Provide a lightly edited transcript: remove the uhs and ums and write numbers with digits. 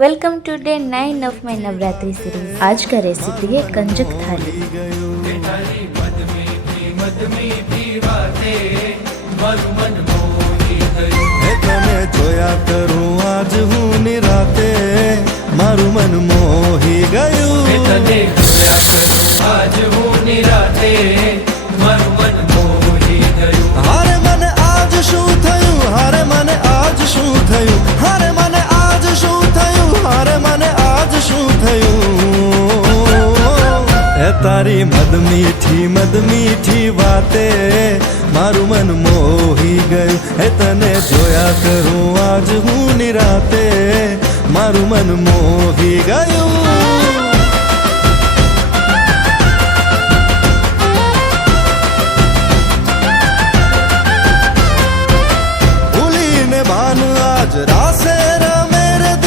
Welcome to day 9 of my Navratri series. आज का recipe है कंजक थाली। जोया करूं आज हूँ निराते मारू मन मोही गयूं। आज हूँ निराते मारू मन मोही गयूं। हारे मन आज शू थयूं, हारे मन आज शू थयूं, हारे मन आज शू थयूं, हारे मन आज शू थयूं। ए तारी मद मीठी वाते मारू मन मोही गयूं। ए तने जोया करूं आज हूँ निराते मारू मन मोही गयूं।